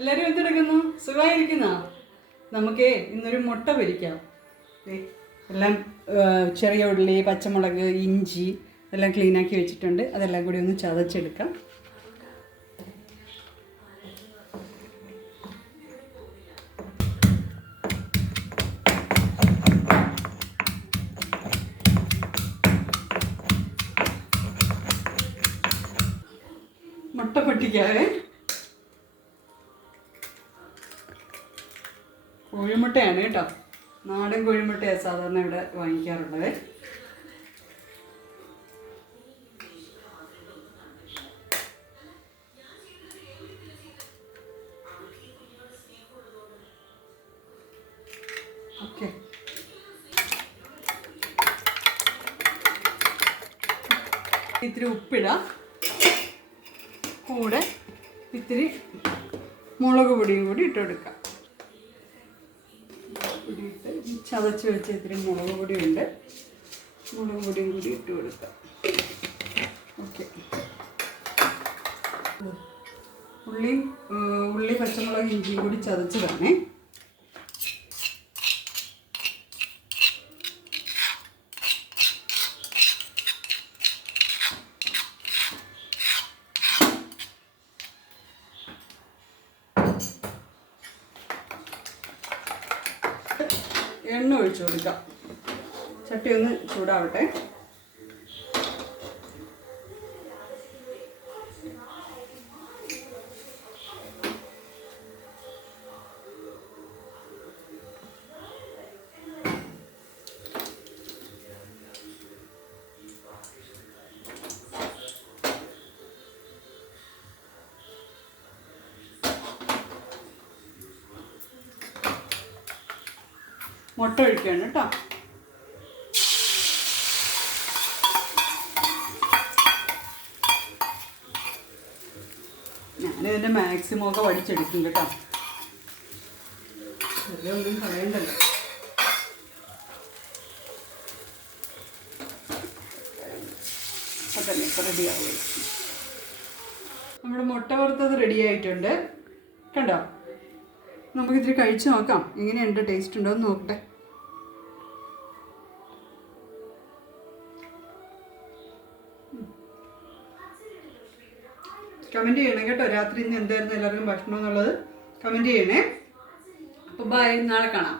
എല്ലാവരും എന്തെടുക്കുന്നു? സുഖമായിരിക്കുന്നോ? നമുക്ക് ഇന്നൊരു മുട്ട പൊരിക്കാം. എല്ലാം ചെറിയ ഉള്ളി, പച്ചമുളക്, ഇഞ്ചി എല്ലാം ക്ലീനാക്കി വെച്ചിട്ടുണ്ട്. അതെല്ലാം കൂടി ഒന്ന് ചതച്ചെടുക്കാം. മുട്ട പൊട്ടിക്കാവേ. കോഴിമുട്ടയാണ് കേട്ടോ, നാടൻ കോഴിമുട്ടയാണ് സാധാരണ ഇവിടെ വാങ്ങിക്കാറുള്ളത്. ഓക്കെ, ഇത്തിരി ഉപ്പിടാം, കൂടെ ഇത്തിരി മുളക് പൊടിയും കൂടി ഇട്ട് കൊടുക്കാം. പൊടിയിട്ട് ചതച്ച് വെച്ച ഇത്തിരി മുളക് പൊടിയുണ്ട്, മുളക് പൊടിയും കൂടി ഇട്ട് കൊടുക്കാം. ഓക്കെ, ഉള്ളി പച്ചമുളക് ഇഞ്ചിയും കൂടി ചതച്ചതാണേ. എണ്ണ ഒഴിച്ചു കൊടുക്കാം. ചട്ടി ഒന്ന് ചൂടാവട്ടെ. മുട്ട ഒഴിക്കുകയാണ് കേട്ടോ. ഞാനിതിൻ്റെ മാക്സിമം ഒക്കെ വടിച്ചെടുക്കും കേട്ടോ, വെറുതെ ഒന്നും കളയണ്ടല്ലോ. അതല്ലേ ഇപ്പം റെഡിയാവുക. നമ്മുടെ മുട്ട വറുത്തത് റെഡി ആയിട്ടുണ്ട് കണ്ടോ. നമുക്കിത്തിരി കഴിച്ച് നോക്കാം, എങ്ങനെയുണ്ട്, ടേസ്റ്റ് ഉണ്ടോ എന്ന് നോക്കട്ടെ. കമൻറ്റ് ചെയ്യണേ കേട്ടോ, രാത്രി ഇന്ന് എന്തായിരുന്നു എല്ലാവർക്കും ഭക്ഷണം എന്നുള്ളത് കമൻറ്റ് ചെയ്യണേ. അപ്പോൾ ബൈ, നാളെ കാണാം.